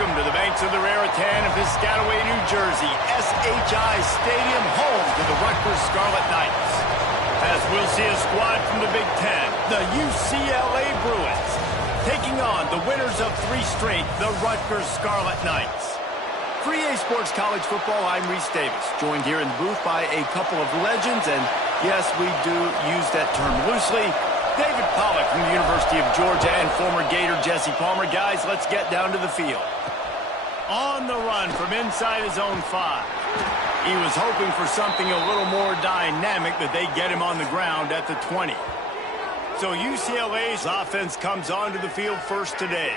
Welcome to the banks of the Raritan of Piscataway, New Jersey, SHI Stadium, home to the Rutgers Scarlet Knights. As we'll see a squad from the Big Ten, the UCLA Bruins, taking on the winners of 3 straight, the Rutgers Scarlet Knights. For EA Sports College Football, I'm Reese Davis, joined here in the booth by a couple of legends, and yes, we do use that term loosely. David Pollack from the University of Georgia and former Gator Jesse Palmer. Guys, let's get down to the field. On the run from inside his own 5. He was hoping for something a little more dynamic, but they get him on the ground at the 20. So UCLA's offense comes onto the field first today.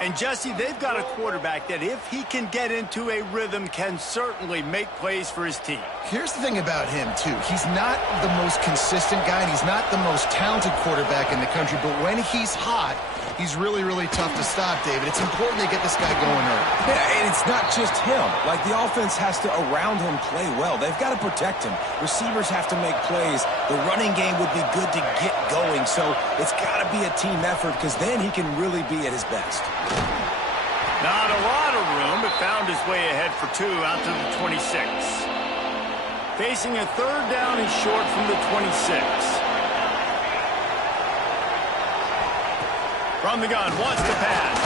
And Jesse, they've got a quarterback that if he can get into a rhythm can certainly make plays for his team. Here's the thing about him, too. He's not the most consistent guy, and he's not the most talented quarterback in the country, but when he's hot, he's really, really tough to stop, David. It's important they get this guy going early. Yeah, and it's not just him. Like, the offense has to, around him, play well. They've got to protect him. Receivers have to make plays. The running game would be good to get going, so it's got to be a team effort because then he can really be at his best. Not a lot of room, but found his way ahead for 2 out to the 26. Facing a 3rd down and short from the 26. From the gun, wants to pass.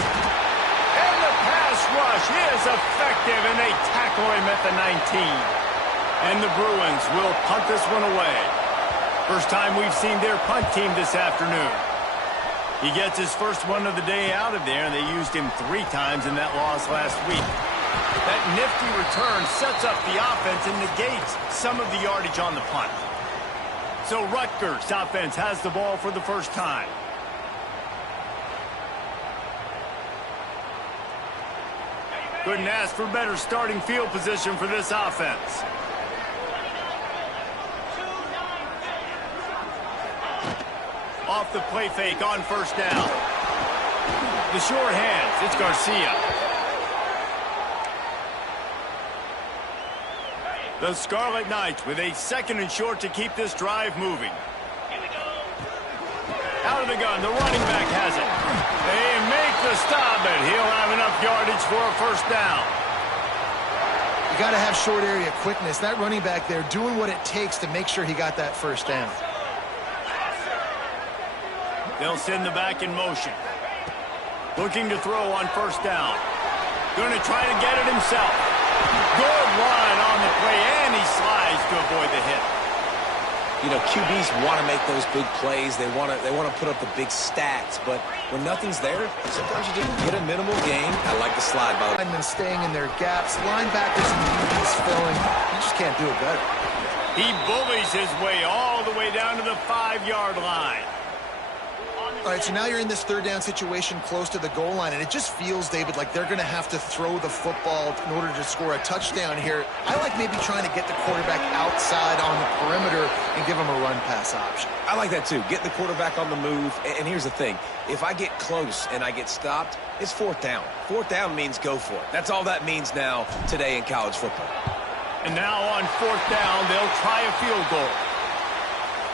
And the pass rush is effective, and they tackle him at the 19. And the Bruins will punt this one away. First time we've seen their punt team this afternoon. He gets his first one of the day out of there, and they used him 3 times in that loss last week. That nifty return sets up the offense and negates some of the yardage on the punt. So Rutgers offense has the ball for the first time. Couldn't ask for better starting field position for this offense. Off the play fake on first down. The short hands, it's Garcia. The Scarlet Knights with a 2nd and short to keep this drive moving. Out of the gun, the running back has it. They make the stop, but he'll have enough yardage for a first down. You got to have short area quickness. That running back there doing what it takes to make sure he got that first down. They'll send the back in motion. Looking to throw on first down. Going to try to get it himself. Good run on the play, and he slides to avoid the hit. You know, QBs want to make those big plays. They want to put up the big stats, but when nothing's there, sometimes you just get a minimal gain. I like the slide, by the way. Linemen staying in their gaps, linebackers and DBs filling. You just can't do it better. He bullies his way all the way down to the 5-yard line. All right, so now you're in this 3rd down situation close to the goal line, and it just feels, David, like they're going to have to throw the football in order to score a touchdown here. I like maybe trying to get the quarterback outside on the perimeter and give him a run-pass option. I like that, too. Get the quarterback on the move. And here's the thing. If I get close and I get stopped, it's 4th down. 4th down means go for it. That's all that means now today in college football. And now on 4th down, they'll try a field goal.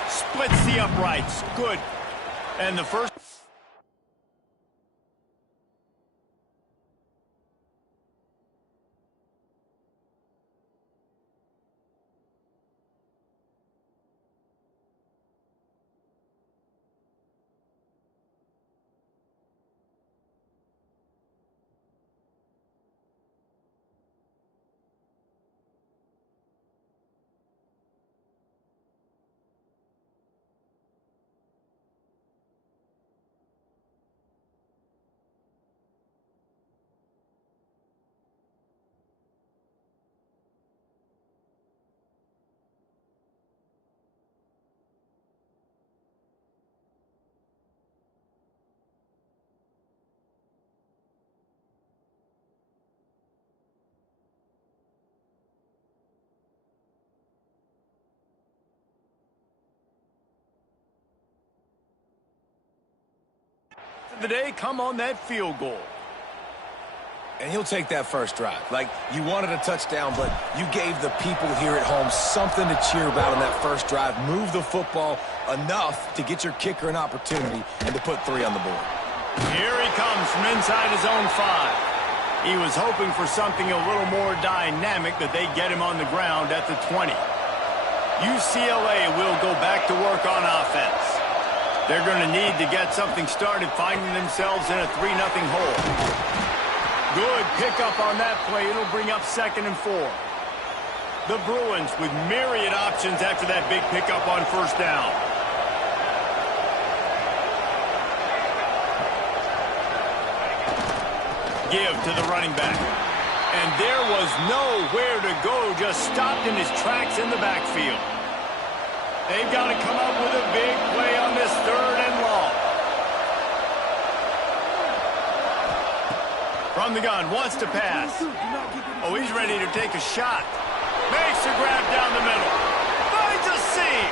Splits the uprights. Good. And the first... the day come on that field goal. And he'll take that first drive. Like, you wanted a touchdown, but you gave the people here at home something to cheer about on that first drive. Move the football enough to get your kicker an opportunity and to put 3 on the board. Here he comes from inside his own 5. He was hoping for something a little more dynamic, but they get him on the ground at the 20. UCLA will go back to work on offense. They're going to need to get something started, finding themselves in a 3-0 hole. Good pickup on that play. It'll bring up 2nd and 4. The Bruins with myriad options after that big pickup on first down. Give to the running back. And there was nowhere to go, just stopped in his tracks in the backfield. They've got to come up with a big play on this 3rd and long. From the gun, wants to pass. Oh, he's ready to take a shot. Makes a grab down the middle. Finds a seam.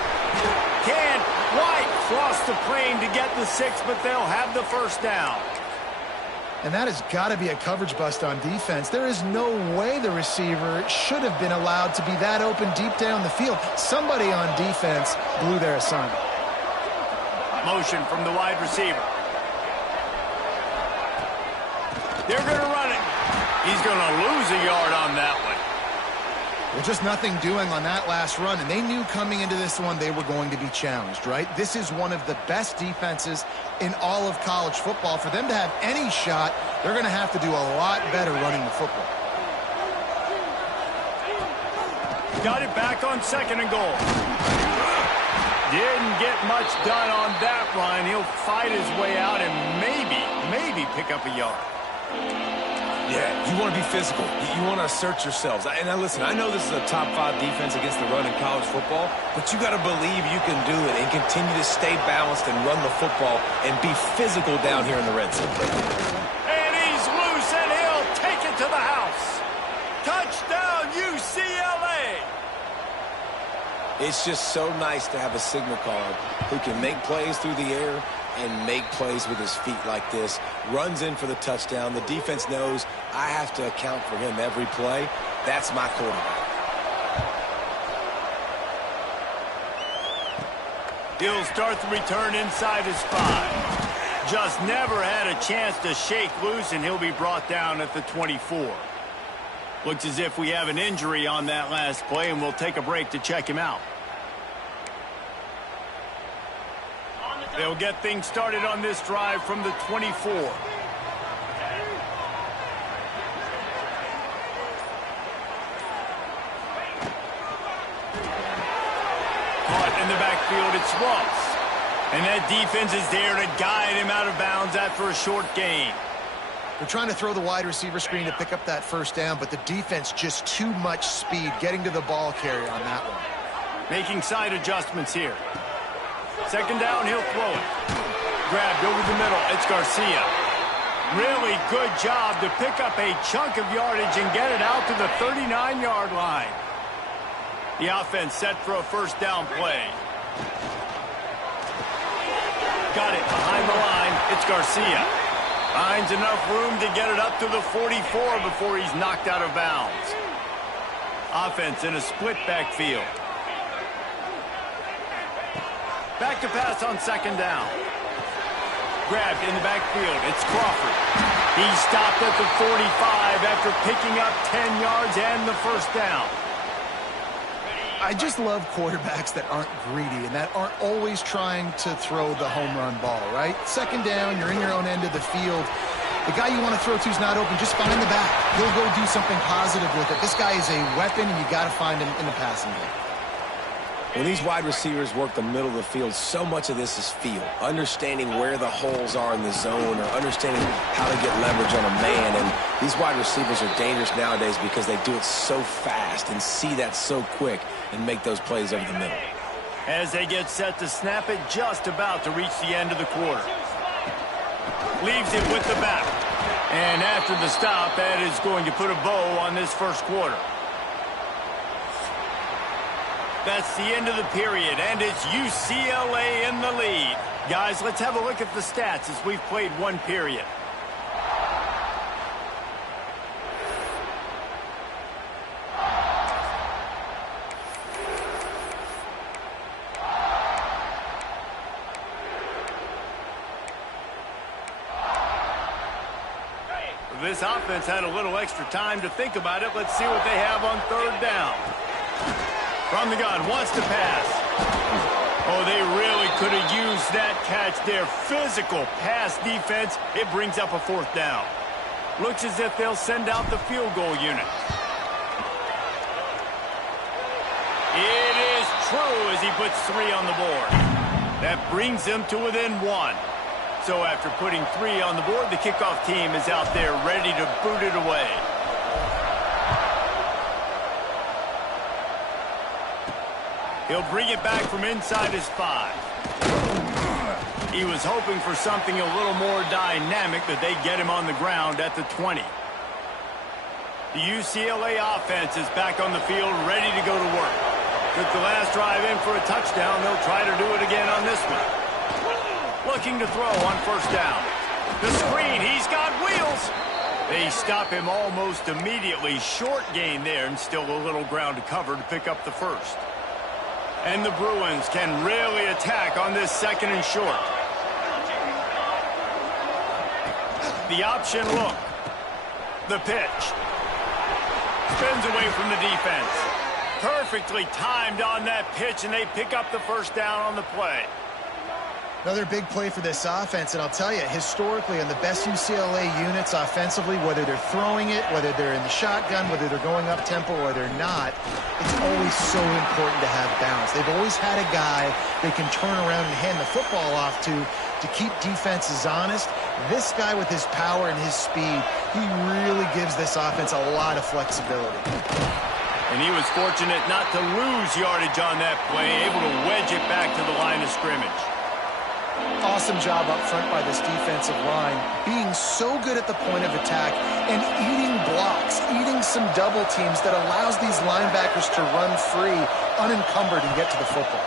Can't quite cross the plane to get the 6, but they'll have the first down. And that has got to be a coverage bust on defense. There is no way the receiver should have been allowed to be that open deep down the field. Somebody on defense blew their assignment. Motion from the wide receiver. They're going to run it. He's going to lose a yard on that one. Well, just nothing doing on that last run, and they knew coming into this one they were going to be challenged, right? This is one of the best defenses in all of college football. For them to have any shot, they're going to have to do a lot better running the football. Got it back on 2nd and goal. Didn't get much done on that run. He'll fight his way out and maybe pick up a yard. Yeah, you want to be physical. You want to assert yourselves. And now listen, I know this is a top 5 defense against the run in college football, but you got to believe you can do it and continue to stay balanced and run the football and be physical down here in the red zone. And he's loose, and he'll take it to the house. Touchdown, UCLA! It's just so nice to have a signal caller who can make plays through the air and make plays with his feet like this. Runs in for the touchdown. The defense knows I have to account for him every play. That's my quarterback. He'll start the return inside his 5. Just never had a chance to shake loose, and he'll be brought down at the 24. Looks as if we have an injury on that last play, and we'll take a break to check him out. They'll get things started on this drive from the 24. Caught in the backfield, it's Ross. And that defense is there to guide him out of bounds after a short gain. They're trying to throw the wide receiver screen to pick up that first down, but the defense just too much speed getting to the ball carrier on that one. Making side adjustments here. 2nd down, he'll throw it. Grabbed over the middle, it's Garcia. Really good job to pick up a chunk of yardage and get it out to the 39-yard line. The offense set for a first down play. Got it behind the line, it's Garcia. Finds enough room to get it up to the 44 before he's knocked out of bounds. Offense in a split backfield. Back to pass on 2nd down. Grabbed in the backfield. It's Crawford. He stopped at the 45 after picking up 10 yards and the first down. I just love quarterbacks that aren't greedy and that aren't always trying to throw the home run ball, right? 2nd down, you're in your own end of the field. The guy you want to throw to is not open. Just find the back. He'll go do something positive with it. This guy is a weapon, and you got to find him in the passing game. When these wide receivers work the middle of the field, so much of this is feel. Understanding where the holes are in the zone or understanding how to get leverage on a man. And these wide receivers are dangerous nowadays because they do it so fast and see that so quick and make those plays over the middle. As they get set to snap it, just about to reach the end of the quarter. Leaves it with the back. And after the stop, that is going to put a bow on this first quarter. That's the end of the period, and it's UCLA in the lead. Guys, let's have a look at the stats as we've played one period. This offense had a little extra time to think about it. Let's see what they have on third down. From the gun, wants to pass. Oh, they really could have used that catch there. Physical pass defense. It brings up a fourth down. Looks as if they'll send out the field goal unit. It is true as he puts 3 on the board. That brings them to within 1. So after putting 3 on the board, the kickoff team is out there ready to boot it away. He'll bring it back from inside his 5. He was hoping for something a little more dynamic, but they get him on the ground at the 20. The UCLA offense is back on the field, ready to go to work. Took the last drive in for a touchdown. They'll try to do it again on this one. Looking to throw on first down. The screen, he's got wheels. They stop him almost immediately. Short gain there, and still a little ground to cover to pick up the first. And the Bruins can really attack on this second and short. The option look. The pitch. Spins away from the defense. Perfectly timed on that pitch, and they pick up the first down on the play. Another big play for this offense, and I'll tell you, historically, in the best UCLA units offensively, whether they're throwing it, whether they're in the shotgun, whether they're going up-tempo or they're not, it's always so important to have balance. They've always had a guy they can turn around and hand the football off to keep defenses honest. This guy with his power and his speed, he really gives this offense a lot of flexibility. And he was fortunate not to lose yardage on that play, able to wedge it back to the line of scrimmage. Awesome job up front by this defensive line, being so good at the point of attack and eating blocks, eating some double teams that allows these linebackers to run free, unencumbered, and get to the football.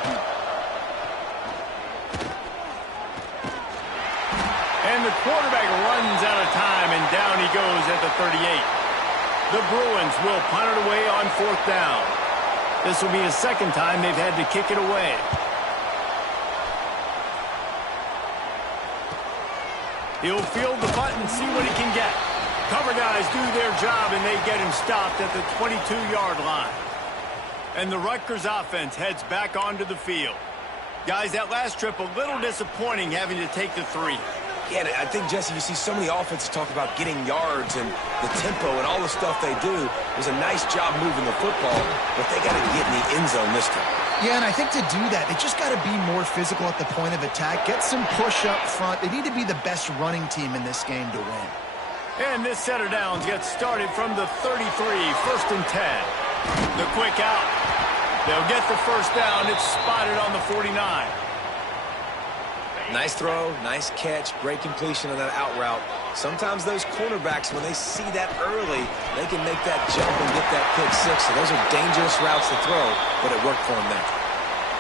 And the quarterback runs out of time, and down he goes at the 38. The Bruins will punt it away on fourth down. This will be the second time they've had to kick it away. He'll field the punt and see what he can get. Cover guys do their job, and they get him stopped at the 22-yard line. And the Rutgers offense heads back onto the field. Guys, that last trip a little disappointing having to take the 3. Yeah, I think, Jesse, you see so many offenses talk about getting yards and the tempo and all the stuff they do. It was a nice job moving the football, but they got to get in the end zone this time. Yeah, and I think to do that, they just got to be more physical at the point of attack, get some push up front. They need to be the best running team in this game to win. And this set of downs gets started from the 33, first and 10. The quick out. They'll get the first down. It's spotted on the 49. Nice throw, nice catch, great completion on that out route. Sometimes those cornerbacks, when they see that early, they can make that jump and get that pick 6. So those are dangerous routes to throw, but it worked for them there.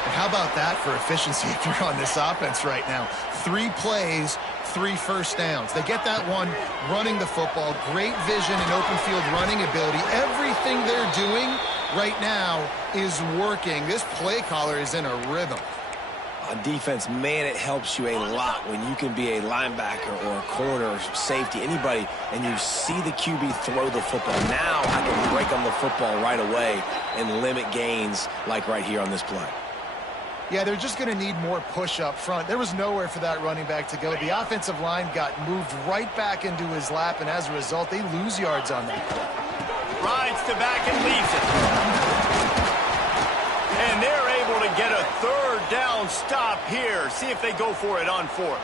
And how about that for efficiency if you're on this offense right now? 3 plays, 3 first downs. They get that one running the football, great vision and open field running ability. Everything they're doing right now is working. This play caller is in a rhythm. On defense, man, it helps you a lot when you can be a linebacker or a corner or safety, anybody, and you see the QB throw the football. Now I can break on the football right away and limit gains like right here on this play. Yeah, they're just going to need more push up front. There was nowhere for that running back to go. The offensive line got moved right back into his lap, and as a result, they lose yards on that. Rides to back and leaves it. And they're able to get a third down stop here. See if they go for it on fourth.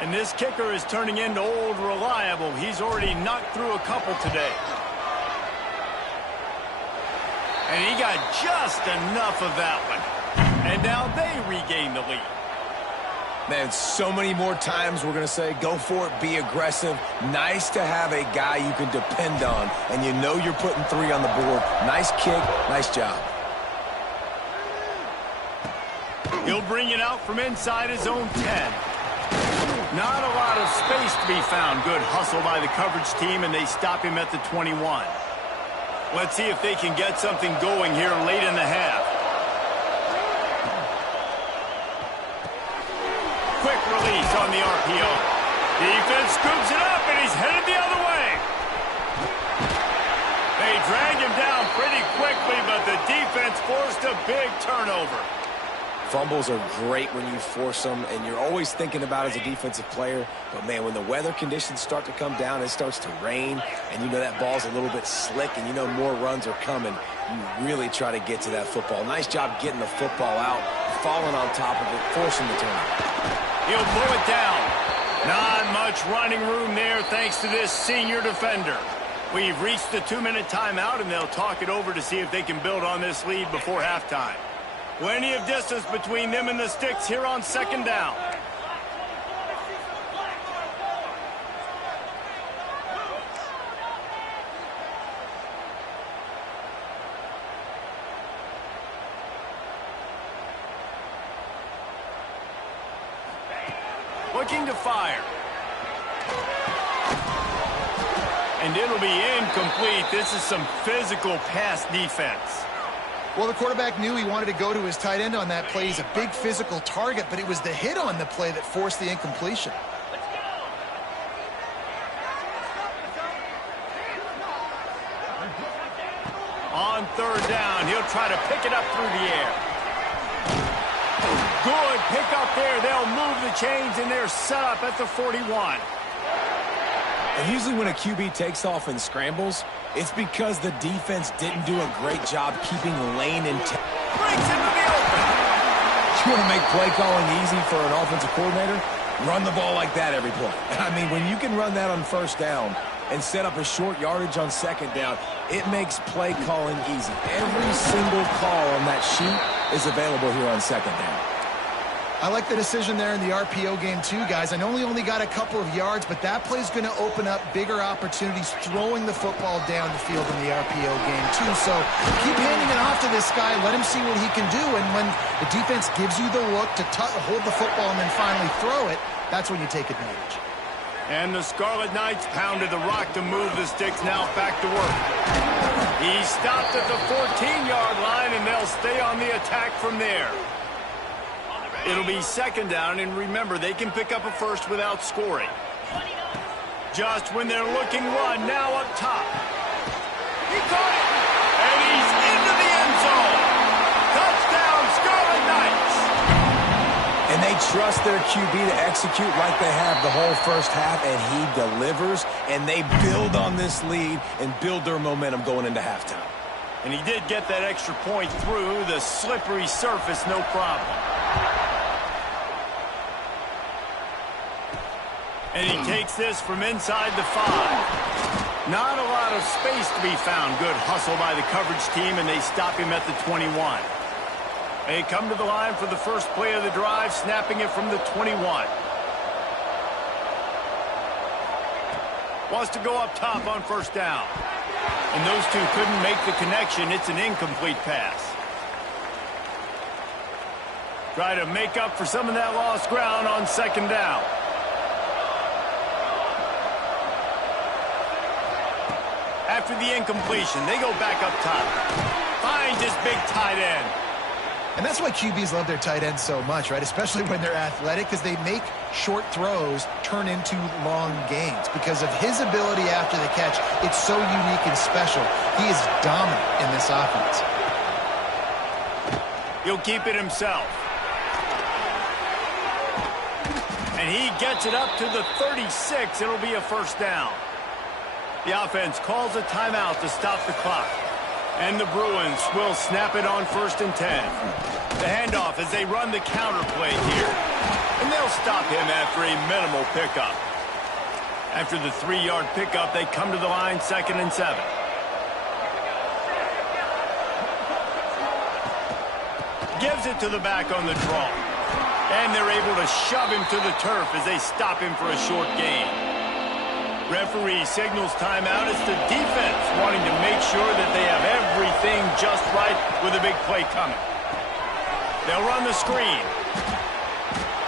And this kicker is turning into old reliable. He's already knocked through a couple today. And he got just enough of that one. And now they regain the lead. Man, so many more times we're going to say, go for it, be aggressive. Nice to have a guy you can depend on, and you know you're putting 3 on the board. Nice kick, nice job. He'll bring it out from inside his own 10. Not a lot of space to be found. Good hustle by the coverage team, and they stop him at the 21. Let's see if they can get something going here late in the half. Quick release on the RPO. Defense scoops it up, and he's headed the other way. defense forced a big turnover. Fumbles are great when you force them, and you're always thinking about as a defensive player. But, man, when the weather conditions start to come down, it starts to rain, and you know that ball's a little bit slick, and you know more runs are coming, you really try to get to that football. Nice job getting the football out, falling on top of it, forcing the turnover. He'll pull it down. Not much running room there thanks to this senior defender. We've reached the 2-minute timeout, and they'll talk it over to see if they can build on this lead before halftime. Plenty of distance between them and the sticks here on second down. Looking to fire. And it'll be incomplete. This is some physical pass defense. Well, the quarterback knew he wanted to go to his tight end on that play. He's a big physical target, but it was the hit on the play that forced the incompletion. On third down, he'll try to pick it up through the air. Good pick up there. They'll move the chains, and they're set up at the 41. And usually when a QB takes off and scrambles, it's because the defense didn't do a great job keeping lane intact. Breaks into the open. You want to make play calling easy for an offensive coordinator? Run the ball like that every play. I mean, when you can run that on first down and set up a short yardage on second down, it makes play calling easy. Every single call on that sheet is available here on second down. I like the decision there in the RPO game too, guys. I know he only got a couple of yards, but that play's going to open up bigger opportunities throwing the football down the field in the RPO game too. So keep handing it off to this guy. Let him see what he can do. And when the defense gives you the look to hold the football and then finally throw it, that's when you take advantage. And the Scarlet Knights pounded the rock to move the sticks. Now back to work. He stopped at the 14-yard line, and they'll stay on the attack from there. It'll be second down, and remember, they can pick up a first without scoring. Just when they're looking run, now up top. He caught it, and he's into the end zone. Touchdown, Scarlet Knights. And they trust their QB to execute like they have the whole first half, and he delivers, and they build on this lead and build their momentum going into halftime. And he did get that extra point through the slippery surface, no problem. And he takes this from inside the 5. Not a lot of space to be found. Good hustle by the coverage team, and they stop him at the 21. They come to the line for the first play of the drive, snapping it from the 21. Wants to go up top on first down. And those two couldn't make the connection. It's an incomplete pass. Try to make up for some of that lost ground on second down. After the incompletion, they go back up top. Finds his big tight end. And that's why QBs love their tight ends so much, right? Especially when they're athletic, because they make short throws turn into long gains. Because of his ability after the catch, it's so unique and special. He is dominant in this offense. He'll keep it himself. And he gets it up to the 36. It'll be a first down. The offense calls a timeout to stop the clock. And the Bruins will snap it on 1st and 10. The handoff as they run the counter play here. And they'll stop him after a minimal pickup. After the 3-yard pickup, they come to the line 2nd and 7. Gives it to the back on the draw. And they're able to shove him to the turf as they stop him for a short gain. Referee signals timeout. It's the defense wanting to make sure that they have everything just right with a big play coming. They'll run the screen.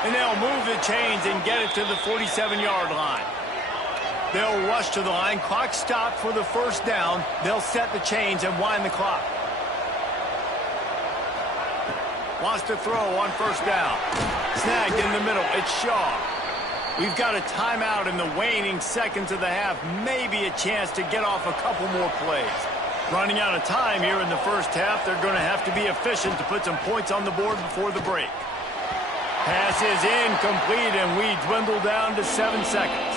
And they'll move the chains and get it to the 47-yard line. They'll rush to the line. Clock stopped for the first down. They'll set the chains and wind the clock. Wants to throw on first down. Snagged in the middle. It's Shaw. We've got a timeout in the waning seconds of the half. Maybe a chance to get off a couple more plays. Running out of time here in the first half, they're going to have to be efficient to put some points on the board before the break. Pass is incomplete, and we dwindle down to 7 seconds.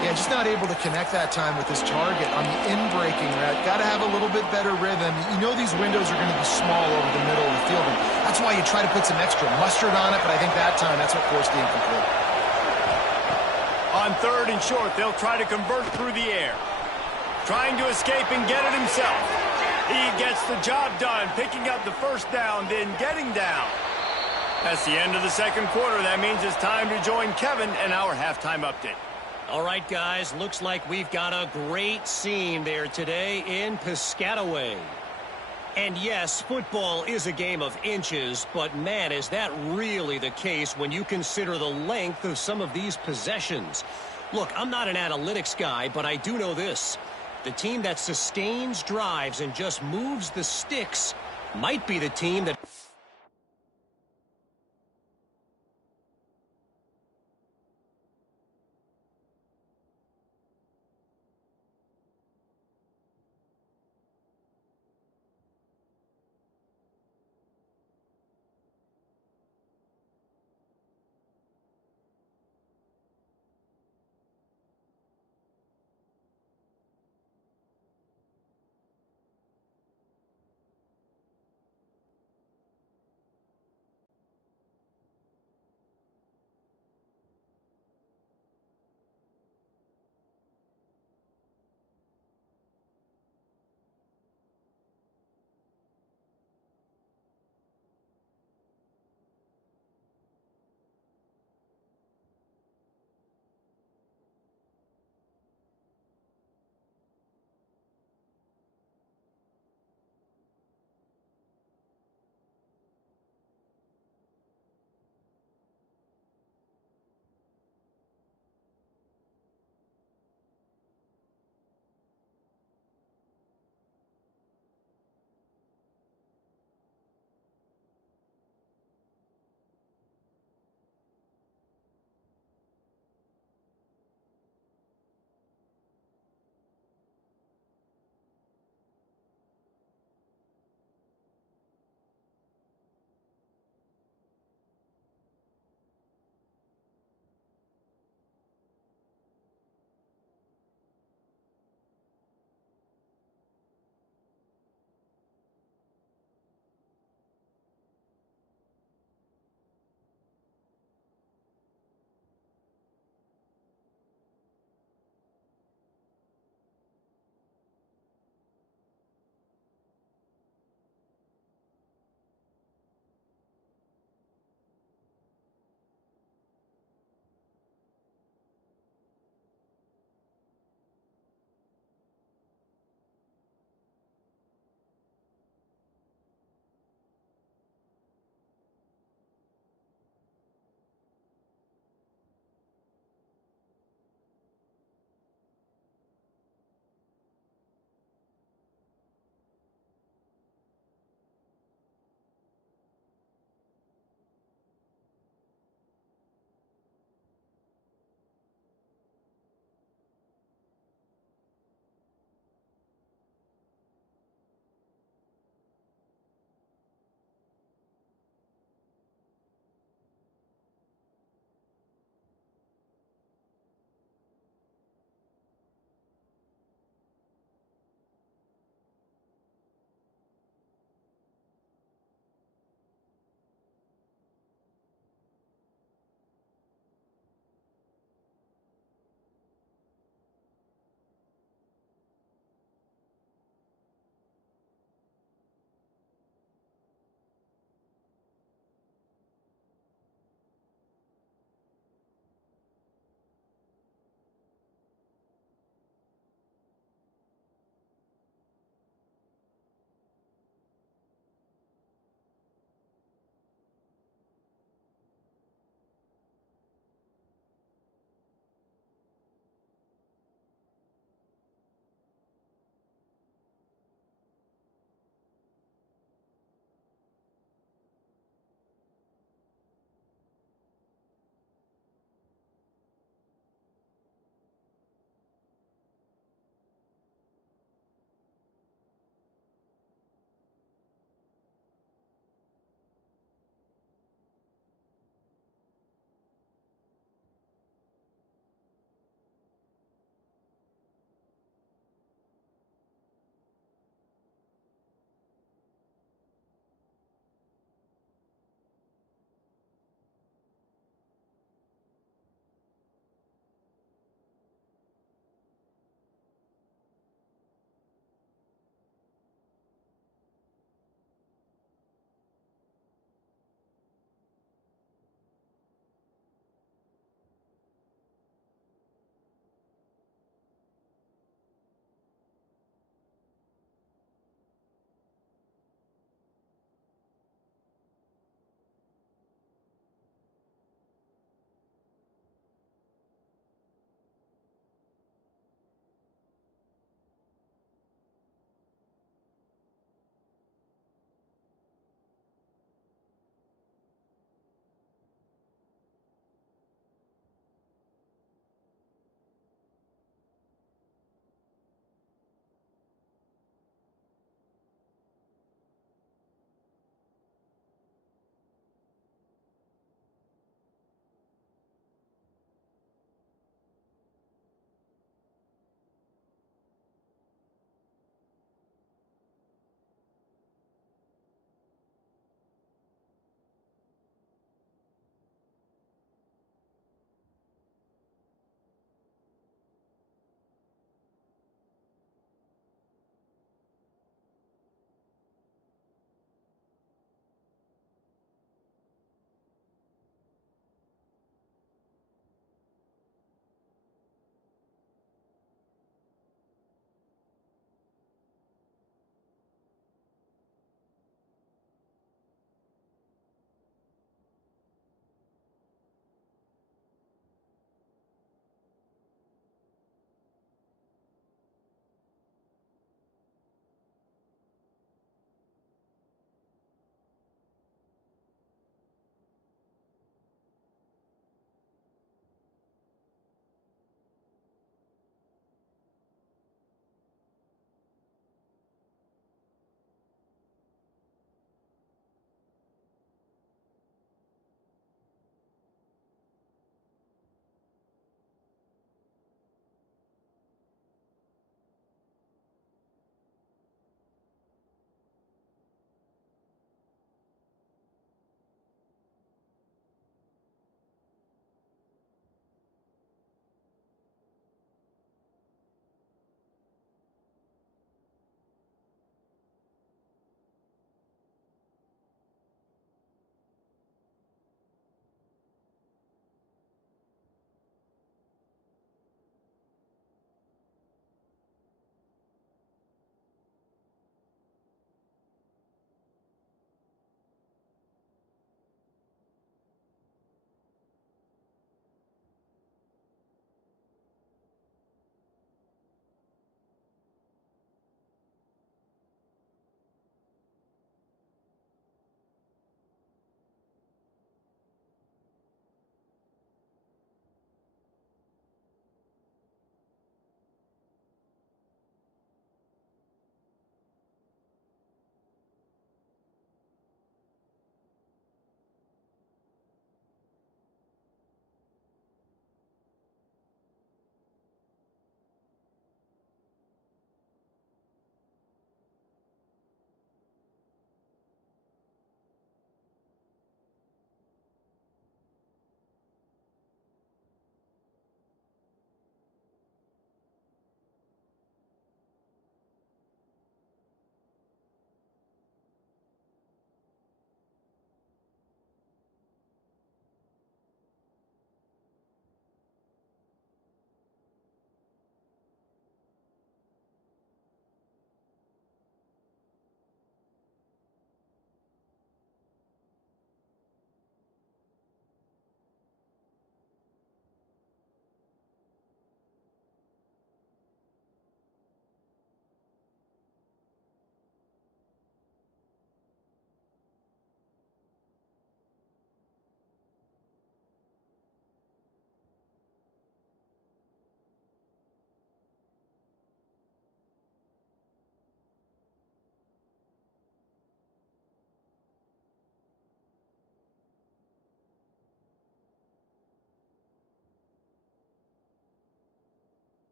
Yeah, just not able to connect that time with his target on the in-breaking route. Got to have a little bit better rhythm. You know these windows are going to be small over the middle of the field, and that's why you try to put some extra mustard on it, but I think that time that's what forced the incomplete. On 3rd and short, they'll try to convert through the air. Trying to escape and get it himself. He gets the job done, picking up the first down, then getting down. That's the end of the second quarter. That means it's time to join Kevin and our halftime update. All right, guys, looks like we've got a great scene there today in Piscataway. And yes, football is a game of inches, but man, is that really the case when you consider the length of some of these possessions. Look, I'm not an analytics guy, but I do know this. The team that sustains drives and just moves the sticks might be the team that...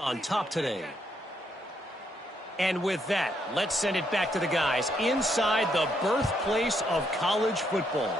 on top today. And with that, let's send it back to the guys inside the birthplace of college football.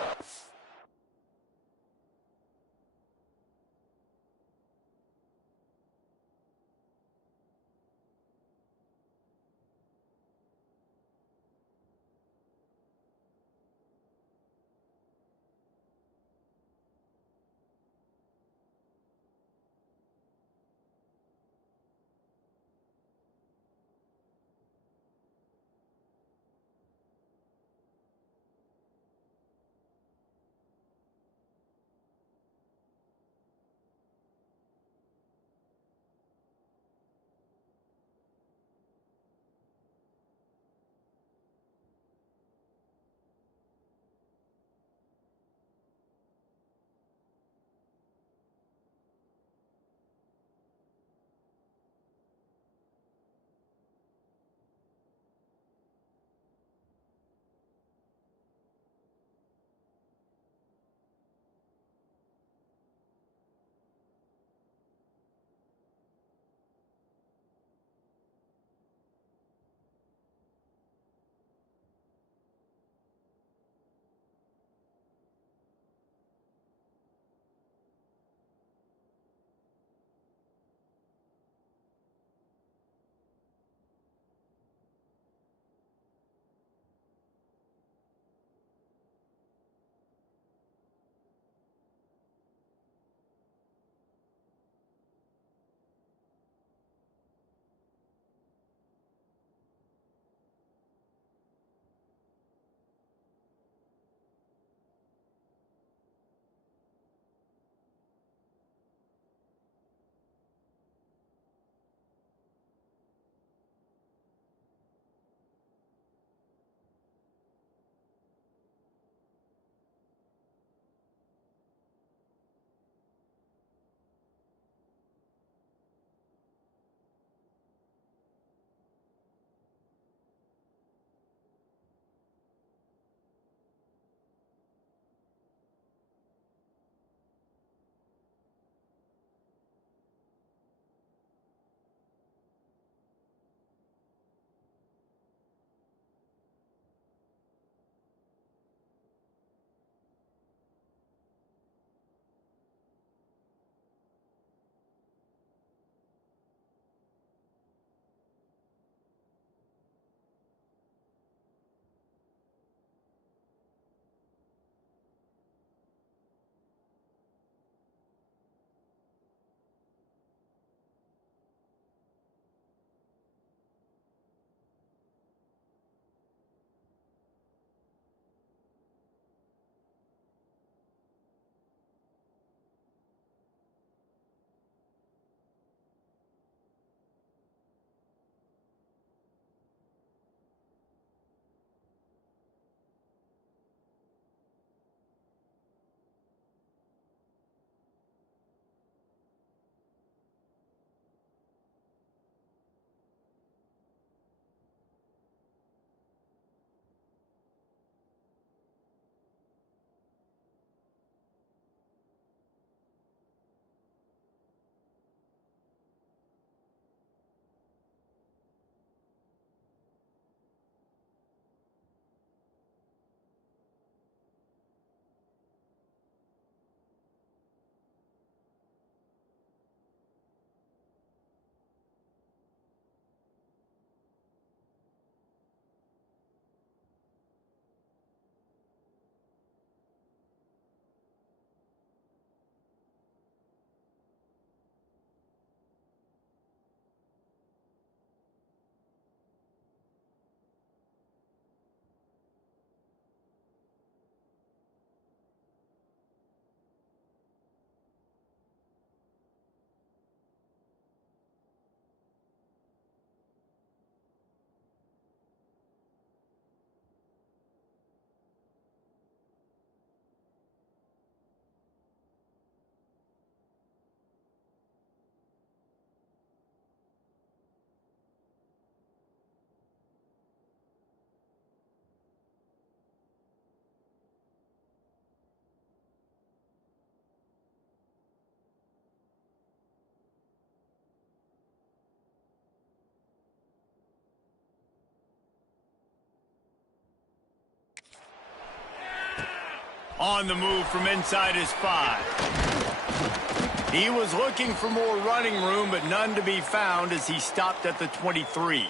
On the move from inside his 5. He was looking for more running room, but none to be found as he stopped at the 23.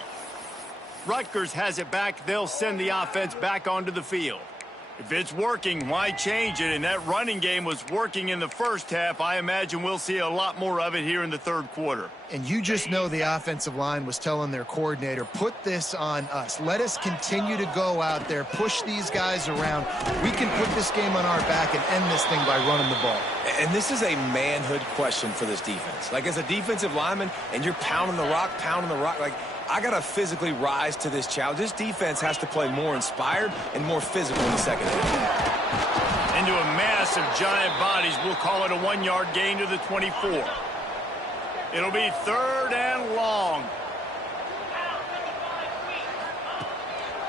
Rutgers has it back. They'll send the offense back onto the field. If it's working, why change it? And that running game was working in the first half. I imagine we'll see a lot more of it here in the third quarter. And you just know the offensive line was telling their coordinator, put this on us. Let us continue to go out there, push these guys around. We can put this game on our back and end this thing by running the ball. And this is a manhood question for this defense. Like, as a defensive lineman, and you're pounding the rock, like, I got to physically rise to this challenge. This defense has to play more inspired and more physical in the second half. Into a mass of giant bodies. We'll call it a 1-yard gain to the 24. It'll be 3rd and long.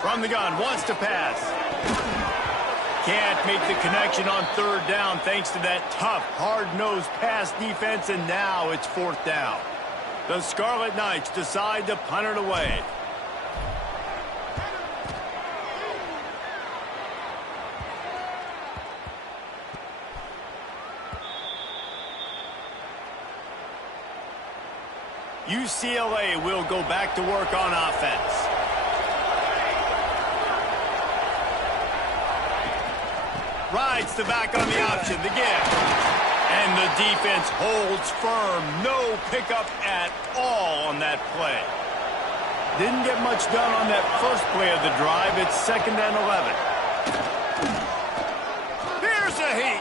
From the gun, wants to pass. Can't make the connection on 3rd down thanks to that tough, hard-nosed pass defense, and now it's 4th down. The Scarlet Knights decide to punt it away. UCLA will go back to work on offense. Rides the back on the option, the give. And the defense holds firm. No pickup at all on that play. Didn't get much done on that first play of the drive. It's 2nd and 11. Here's a heat.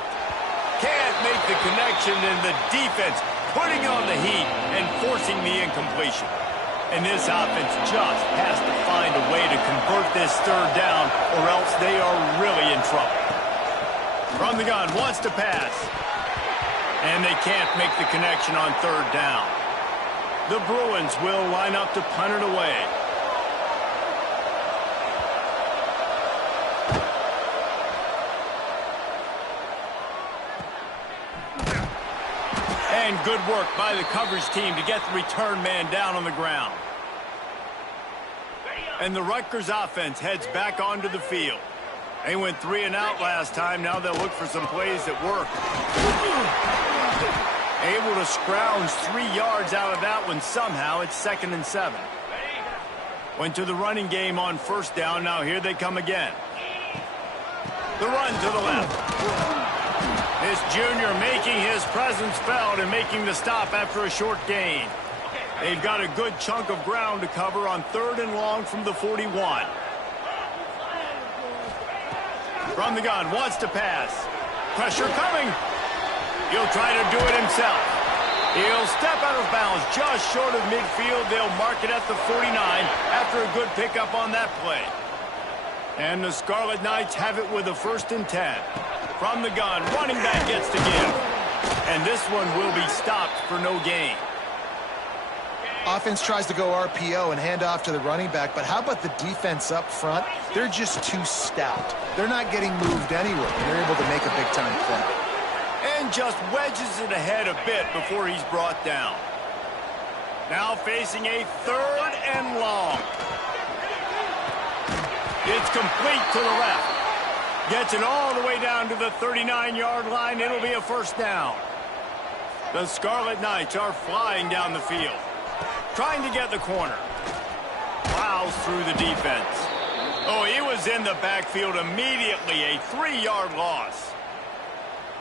Can't make the connection, and the defense putting on the heat and forcing the incompletion. And this offense just has to find a way to convert this 3rd down, or else they are really in trouble. From the gun, wants to pass. And they can't make the connection on 3rd down. The Bruins will line up to punt it away. And good work by the coverage team to get the return man down on the ground. And the Rutgers offense heads back onto the field. They went 3 and out last time. Now they'll look for some plays that work. Able to scrounge 3 yards out of that one somehow. It's 2nd and 7. Went to the running game on 1st down. Now here they come again. The run to the left. This junior making his presence felt and making the stop after a short gain. They've got a good chunk of ground to cover on 3rd and long from the 41. From the gun, wants to pass. Pressure coming. He'll try to do it himself. He'll step out of bounds just short of midfield. They'll mark it at the 49 after a good pickup on that play. And the Scarlet Knights have it with a 1st and 10. From the gun, running back gets to give. And this one will be stopped for no gain. Offense tries to go RPO and hand off to the running back, but how about the defense up front? They're just too stout. They're not getting moved anywhere, and they're able to make a big-time play. And just wedges it ahead a bit before he's brought down. Now facing a 3rd and long. It's complete to the left. Gets it all the way down to the 39-yard line. It'll be a 1st down. The Scarlet Knights are flying down the field. Trying to get the corner. Plows through the defense. Oh, he was in the backfield immediately. A 3-yard loss.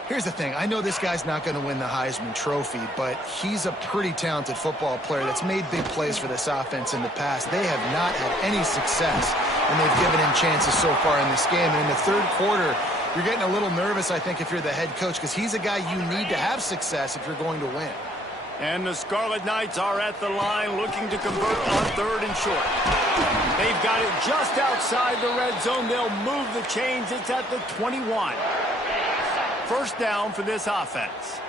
Here's the thing. I know this guy's not going to win the Heisman Trophy, but he's a pretty talented football player that's made big plays for this offense in the past. They have not had any success, and they've given him chances so far in this game. And in the 3rd quarter, you're getting a little nervous, I think, if you're the head coach, because he's a guy you need to have success if you're going to win. And the Scarlet Knights are at the line looking to convert on 3rd and short. They've got it just outside the red zone. They'll move the chains. It's at the 21. 1st down for this offense.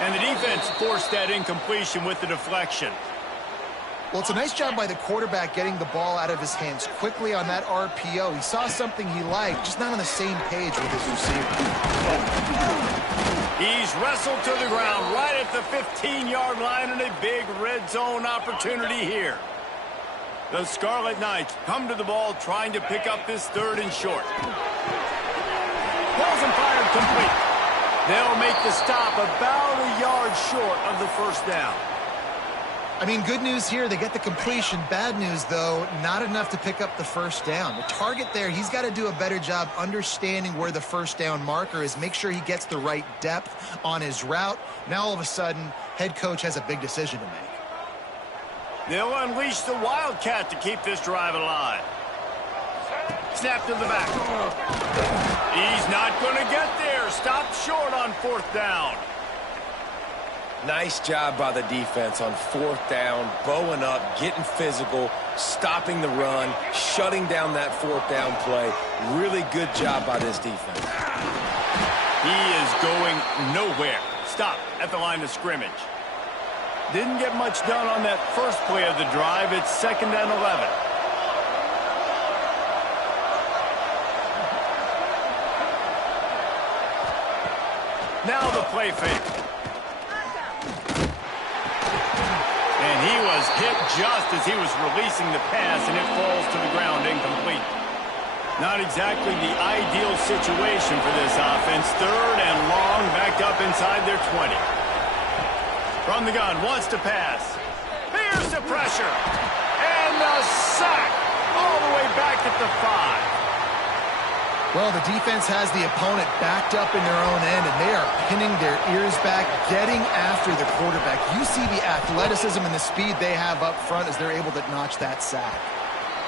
And the defense forced that incompletion with the deflection. Well, it's a nice job by the quarterback getting the ball out of his hands quickly on that RPO. He saw something he liked, just not on the same page with his receiver. He's wrestled to the ground right at the 15-yard line, and a big red zone opportunity here. The Scarlet Knights come to the ball trying to pick up this 3rd and short. Balls and fired complete. They'll make the stop about a yard short of the 1st down. I mean, good news here, they get the completion. Bad news, though, not enough to pick up the 1st down. The target there, he's got to do a better job understanding where the 1st down marker is, make sure he gets the right depth on his route. Now, all of a sudden, head coach has a big decision to make. They'll unleash the Wildcat to keep this drive alive. Snap to the back. He's not going to get there. Stopped short on 4th down. Nice job by the defense on 4th down, bowing up, getting physical, stopping the run, shutting down that 4th down play. Really good job by this defense. He is going nowhere. Stop at the line of scrimmage. Didn't get much done on that first play of the drive. It's 2nd and 11. Now the play fake. And he was hit just as he was releasing the pass, and it falls to the ground incomplete. Not exactly the ideal situation for this offense. 3rd and long, backed up inside their 20. From the gun, wants to pass. Here's the pressure. And the sack all the way back at the 5. Well, the defense has the opponent backed up in their own end, and they are pinning their ears back, getting after the quarterback. You see the athleticism and the speed they have up front as they're able to notch that sack.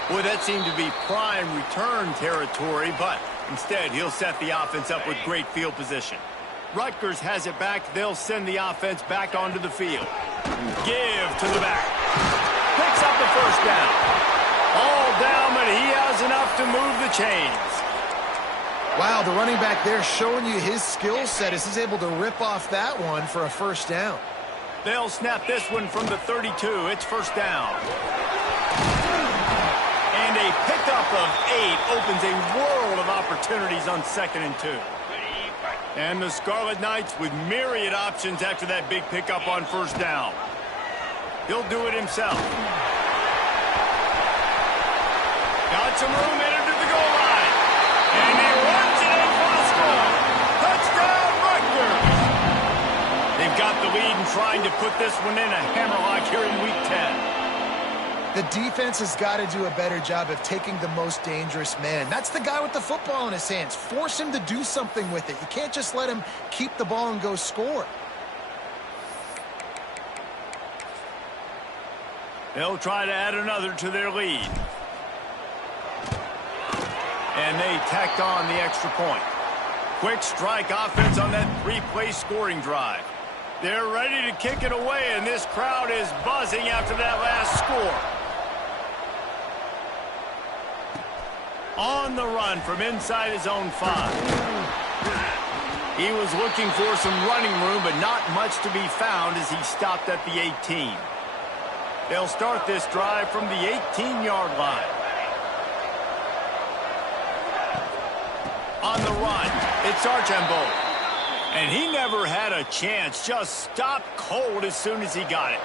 Boy, that seemed to be prime return territory, but instead he'll set the offense up with great field position. Rutgers has it back. They'll send the offense back onto the field. Give to the back. Picks up the 1st down. All down, but he has enough to move the chains. Wow, the running back there showing you his skill set as he's able to rip off that one for a 1st down. They'll snap this one from the 32. It's 1st down. And a pickup of 8 opens a world of opportunities on 2nd and 2. And the Scarlet Knights with myriad options after that big pickup on 1st down. He'll do it himself. Got some room in it to the goal line. And he runs it in for a score. Touchdown, Rutgers. They've got the lead and trying to put this one in a hammerlock here in Week 10. The defense has got to do a better job of taking the most dangerous man. That's the guy with the football in his hands. Force him to do something with it. You can't just let him keep the ball and go score. They'll try to add another to their lead. And they tacked on the extra point. Quick strike offense on that 3-play scoring drive. They're ready to kick it away, and this crowd is buzzing after that last score. On the run from inside his own 5. He was looking for some running room, but not much to be found as he stopped at the 18. They'll start this drive from the 18-yard line. On the run, it's Archambault. And he never had a chance, just stopped cold as soon as he got it.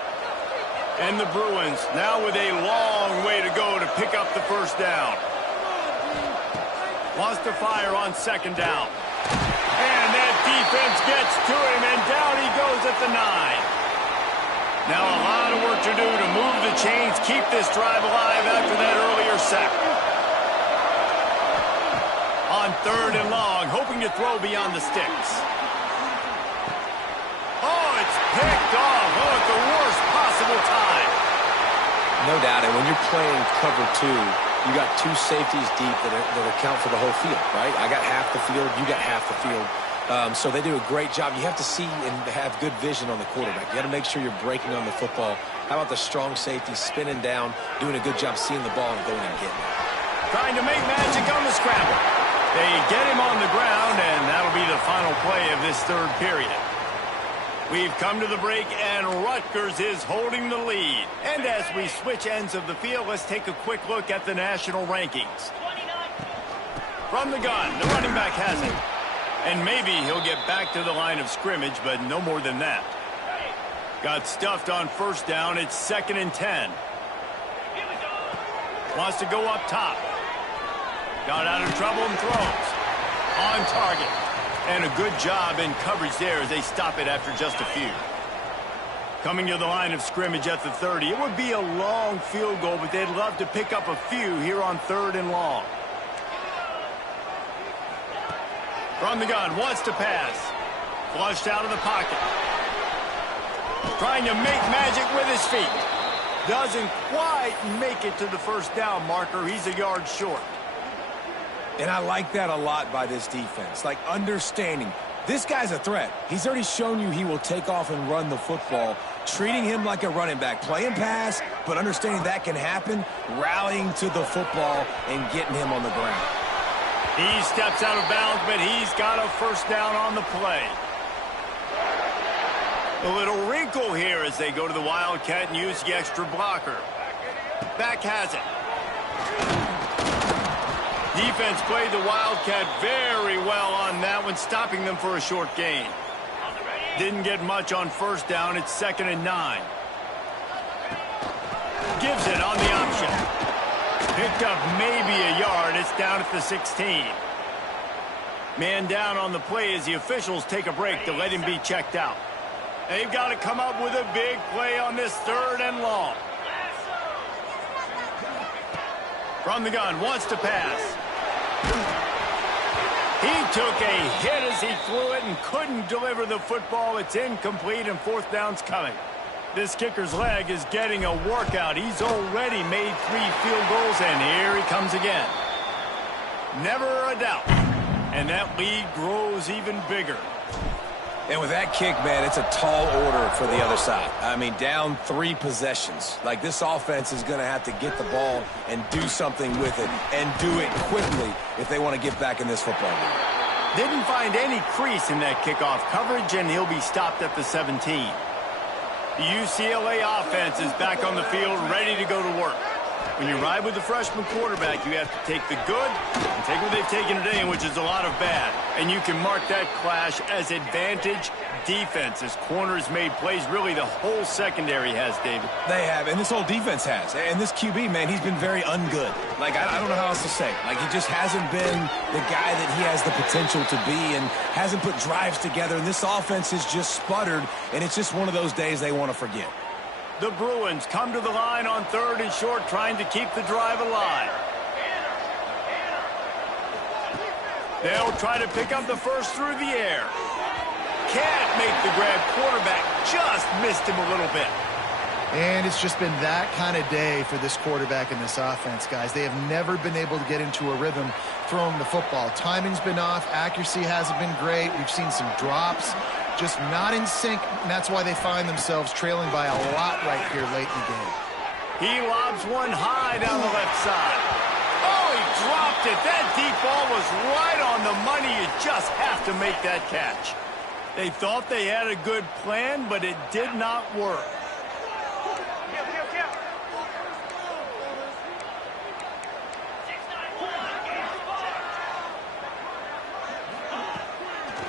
And the Bruins now with a long way to go to pick up the 1st down. Wants to fire on 2nd down. And that defense gets to him, and down he goes at the 9. Now a lot of work to do to move the chains, keep this drive alive after that earlier sack. On 3rd and long, hoping to throw beyond the sticks. Oh, it's picked off. Oh, at the worst possible time. No doubt, and when you're playing cover 2, you got 2 safeties deep that account for the whole field, right? I got half the field, you got half the field. So they do a great job. You have to see and have good vision on the quarterback. You got to make sure you're breaking on the football. How about the strong safety spinning down, doing a good job seeing the ball and going and getting it. Trying to make magic on the scramble. They get him on the ground, and that'll be the final play of this 3rd period. We've come to the break, and Rutgers is holding the lead. And as we switch ends of the field, let's take a quick look at the national rankings. From the gun, the running back has it. And maybe he'll get back to the line of scrimmage, but no more than that. Got stuffed on 1st down. It's 2nd and 10. Wants to go up top. Got out of trouble and throws. On target. And a good job in coverage there as they stop it after just a few. Coming to the line of scrimmage at the 30. It would be a long field goal, but they'd love to pick up a few here on 3rd and long. From the gun, wants to pass. Flushed out of the pocket. Trying to make magic with his feet. Doesn't quite make it to the first down marker. He's a yard short. And I like that a lot by this defense. Like, understanding this guy's a threat. He's already shown you he will take off and run the football. Treating him like a running back. Playing pass, but understanding that can happen. Rallying to the football and getting him on the ground. He steps out of bounds, but he's got a first down on the play. A little wrinkle here as they go to the Wildcat and use the extra blocker. Back has it. Defense played the Wildcat very well on that one, stopping them for a short gain. Didn't get much on first down. It's 2nd and 9. Gives it on the option. Picked up maybe a yard. It's down at the 16. Man down on the play as the officials take a break to let him be checked out. They've got to come up with a big play on this 3rd and long. From the gun, wants to pass. He took a hit as he threw it and couldn't deliver the football. It's incomplete and 4th down's coming. This kicker's leg is getting a workout. He's already made 3 field goals, and here he comes again. Never a doubt. And that lead grows even bigger. And with that kick, man, it's a tall order for the other side. I mean, down 3 possessions. Like, this offense is going to have to get the ball and do something with it, and do it quickly if they want to get back in this football game. Didn't find any crease in that kickoff coverage, and he'll be stopped at the 17. The UCLA offense is back on the field, ready to go to work. When you ride with the freshman quarterback, you have to take the good and take what they've taken today, which is a lot of bad. And you can mark that clash as advantage defense, as corners made plays. Really, the whole secondary has, David. They have, and this whole defense has. And this QB, man, he's been very ungood. Like, I don't know how else to say it. Like, he just hasn't been the guy that he has the potential to be and hasn't put drives together. And this offense has just sputtered, and it's just one of those days they want to forget. The Bruins come to the line on 3rd and short, trying to keep the drive alive. They'll try to pick up the first through the air. Can't make the grab. Quarterback just missed him a little bit. And it's just been that kind of day for this quarterback and this offense, guys. They have never been able to get into a rhythm throwing the football. Timing's been off. Accuracy hasn't been great. We've seen some drops. Just not in sync, and that's why they find themselves trailing by a lot right here late in the game. He lobs one high down the left side. Oh, he dropped it. That deep ball was right on the money. You just have to make that catch. They thought they had a good plan, but it did not work.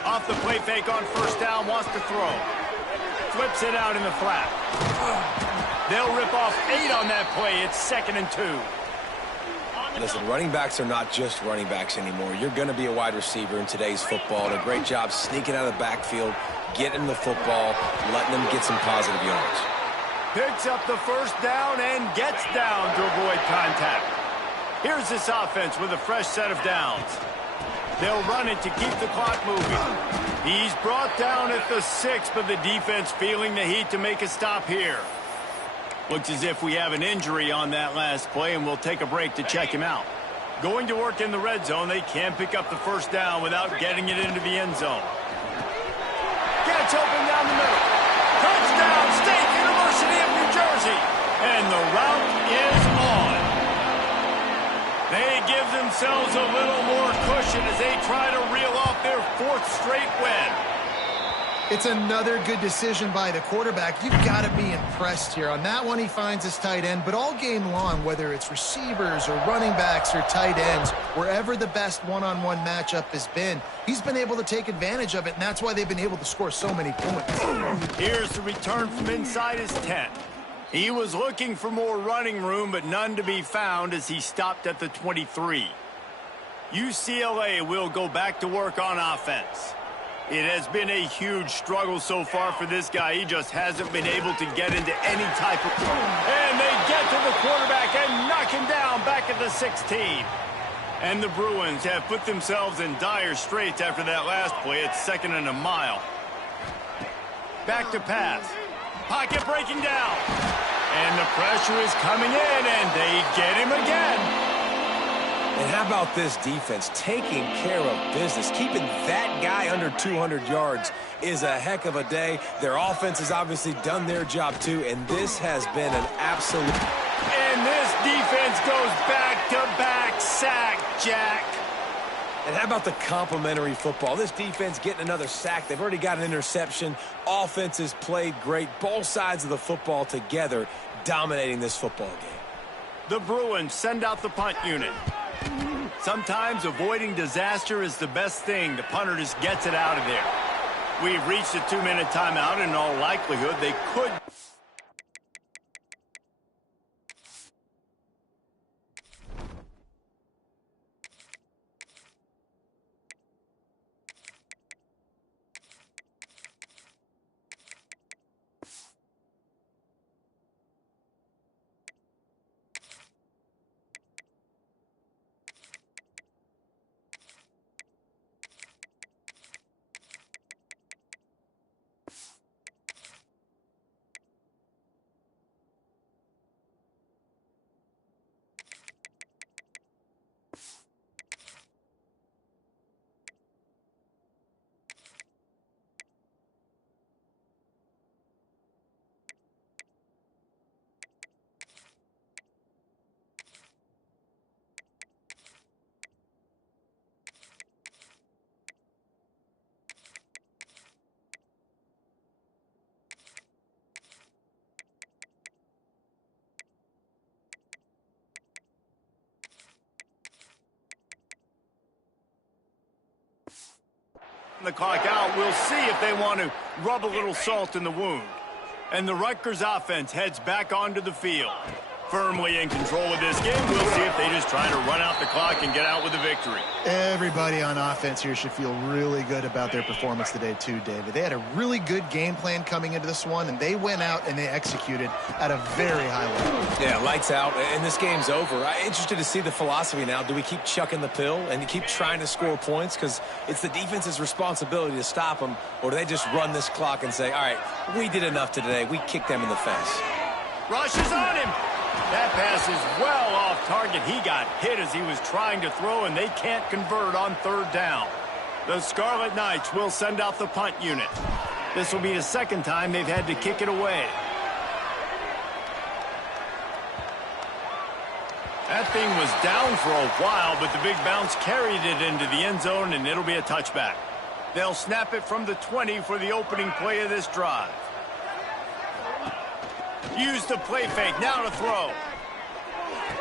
Off the play fake on first down, wants to throw. Flips it out in the flat. They'll rip off 8 on that play. It's 2nd and 2. Listen, running backs are not just running backs anymore. You're going to be a wide receiver in today's football. And a great job sneaking out of the backfield, getting the football, letting them get some positive yards. Picks up the first down and gets down to avoid contact. Here's this offense with a fresh set of downs. They'll run it to keep the clock moving. He's brought down at the 6, but the defense feeling the heat to make a stop here. Looks as if we have an injury on that last play, and we'll take a break to check him out. Going to work in the red zone, they can't pick up the first down without getting it into the end zone. Gets open down the middle. Touchdown, State University of New Jersey. And the route is on. They give themselves a little more cushion as they try to reel off their 4th straight win. It's another good decision by the quarterback. You've got to be impressed here. On that one, he finds his tight end, but all game long, whether it's receivers or running backs or tight ends, wherever the best one-on-one matchup has been, he's been able to take advantage of it, and that's why they've been able to score so many points. Here's the return from inside his 10. He was looking for more running room, but none to be found as he stopped at the 23. UCLA will go back to work on offense. It has been a huge struggle so far for this guy. He just hasn't been able to get into any type of... And they get to the quarterback and knock him down back at the 16. And the Bruins have put themselves in dire straits after that last play. It's 2nd and a mile. Back to pass. Pocket breaking down. And the pressure is coming in, and they get him again. And how about this defense taking care of business? Keeping that guy under 200 yards is a heck of a day. Their offense has obviously done their job too, and this has been an absolute... And this defense goes back-to-back sack, Jack. And how about the complimentary football? This defense getting another sack. They've already got an interception. Offense has played great. Both sides of the football together dominating this football game. The Bruins send out the punt unit. Sometimes avoiding disaster is the best thing. The punter just gets it out of there. We've reached a 2-minute timeout, and in all likelihood, they could... The clock out. We'll see if they want to rub a little salt in the wound. And the Rutgers offense heads back onto the field. Firmly in control of this game. We'll see if they just try to run out the clock and get out with a victory. Everybody on offense here should feel really good about their performance today too, David. They had a really good game plan coming into this one, and they went out and they executed at a very high level. Yeah, lights out, and this game's over. I'm interested to see the philosophy now. Do we keep chucking the pill and keep trying to score points? Because it's the defense's responsibility to stop them, or do they just run this clock and say, all right, we did enough today. We kicked them in the face. Rushes on him. That pass is well off target. He got hit as he was trying to throw, and they can't convert on 3rd down. The Scarlet Knights will send out the punt unit. This will be the 2nd time they've had to kick it away. That thing was down for a while, but the big bounce carried it into the end zone, and it'll be a touchback. They'll snap it from the 20 for the opening play of this drive. Use the play fake, now to throw.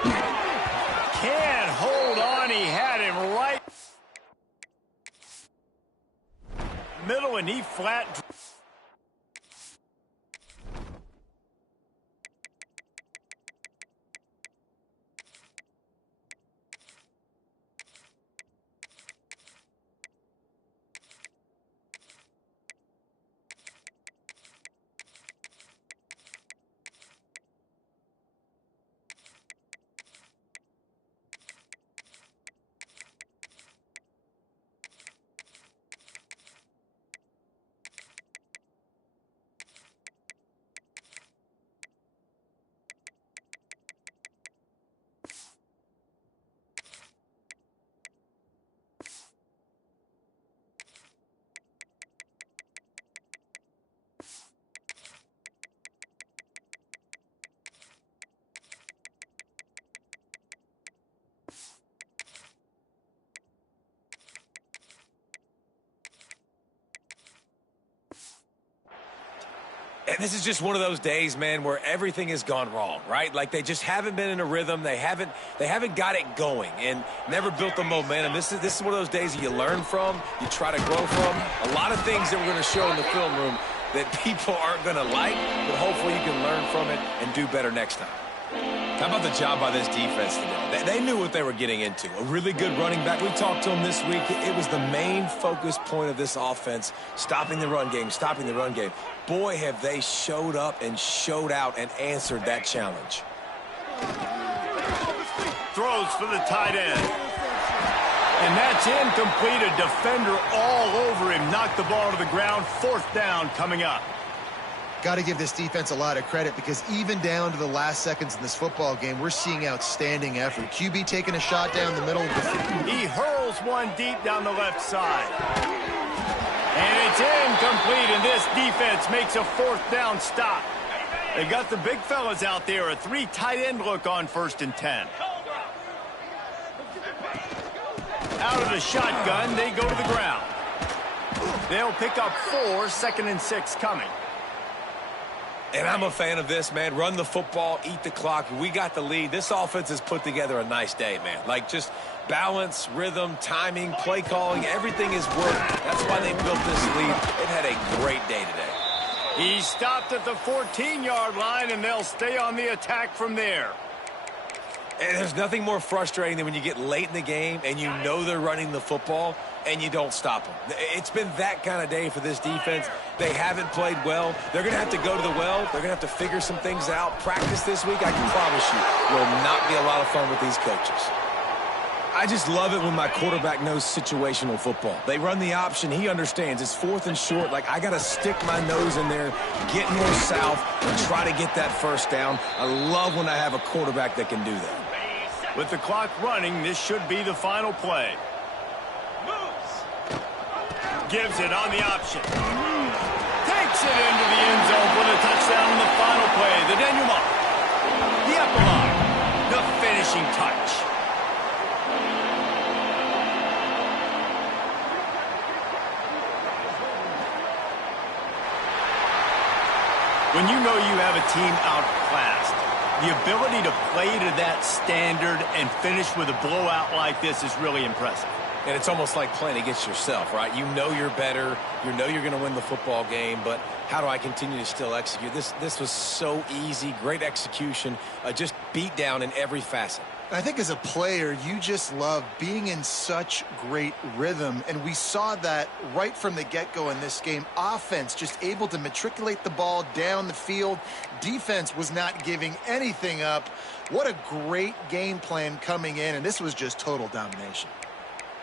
Can't hold on, he had him right. Middle, and he flat. And this is just one of those days, man, where everything has gone wrong, right? Like they just haven't been in a rhythm. They haven't got it going and never built the momentum. This is one of those days that you learn from, you try to grow from. A lot of things that we're going to show in the film room that people aren't going to like, but hopefully you can learn from it and do better next time. How about the job by this defense today? They knew what they were getting into. A really good running back. We talked to him this week. It was the main focus point of this offense, stopping the run game, stopping the run game. Boy, have they showed up and showed out and answered that challenge. Throws for the tight end. And that's incomplete. A defender all over him. Knocked the ball to the ground. 4th down coming up. Got to give this defense a lot of credit because even down to the last seconds in this football game, we're seeing outstanding effort. QB taking a shot down the middle of the field. He hurls one deep down the left side. And it's incomplete, and this defense makes a 4th down stop. They got the big fellas out there. A 3 tight end look on 1st and 10. Out of the shotgun, they go to the ground. They'll pick up 4, 2nd and 6 coming. And I'm a fan of this, man. Run the football, eat the clock. We got the lead. This offense has put together a nice day, man. Like just balance, rhythm, timing, play calling, everything is working. That's why they built this lead. They've had a great day today. He stopped at the 14-yard line, and they'll stay on the attack from there. And there's nothing more frustrating than when you get late in the game and you know they're running the football and you don't stop them. It's been that kind of day for this defense. They haven't played well. They're going to have to go to the well. They're going to have to figure some things out. Practice this week, I can promise you, will not be a lot of fun with these coaches. I just love it when my quarterback knows situational football. They run the option. He understands. It's 4th and short. Like, I got to stick my nose in there, get more south, and try to get that 1st down. I love when I have a quarterback that can do that. With the clock running, this should be the final play. Gives it on the option. Takes it into the end zone for the touchdown in the final play. The denouement. The epilogue. The finishing touch. When you know you have a team outclassed, the ability to play to that standard and finish with a blowout like this is really impressive. And it's almost like playing against yourself, right? You know you're better. You know you're going to win the football game, but how do I continue to still execute? This was so easy, great execution, just beat down in every facet. I think as a player, you just love being in such great rhythm, and we saw that right from the get-go in this game. Offense just able to matriculate the ball down the field. Defense was not giving anything up. What a great game plan coming in, and this was just total domination.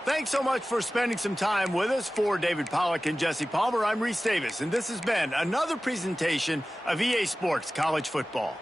Thanks so much for spending some time with us. For David Pollack and Jesse Palmer, I'm Reese Davis, and this has been another presentation of EA Sports College Football.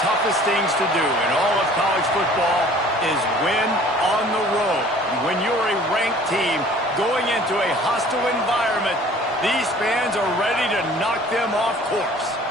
toughest things to do in all of college football is win on the road. When you're a ranked team going into a hostile environment, these fans are ready to knock them off course.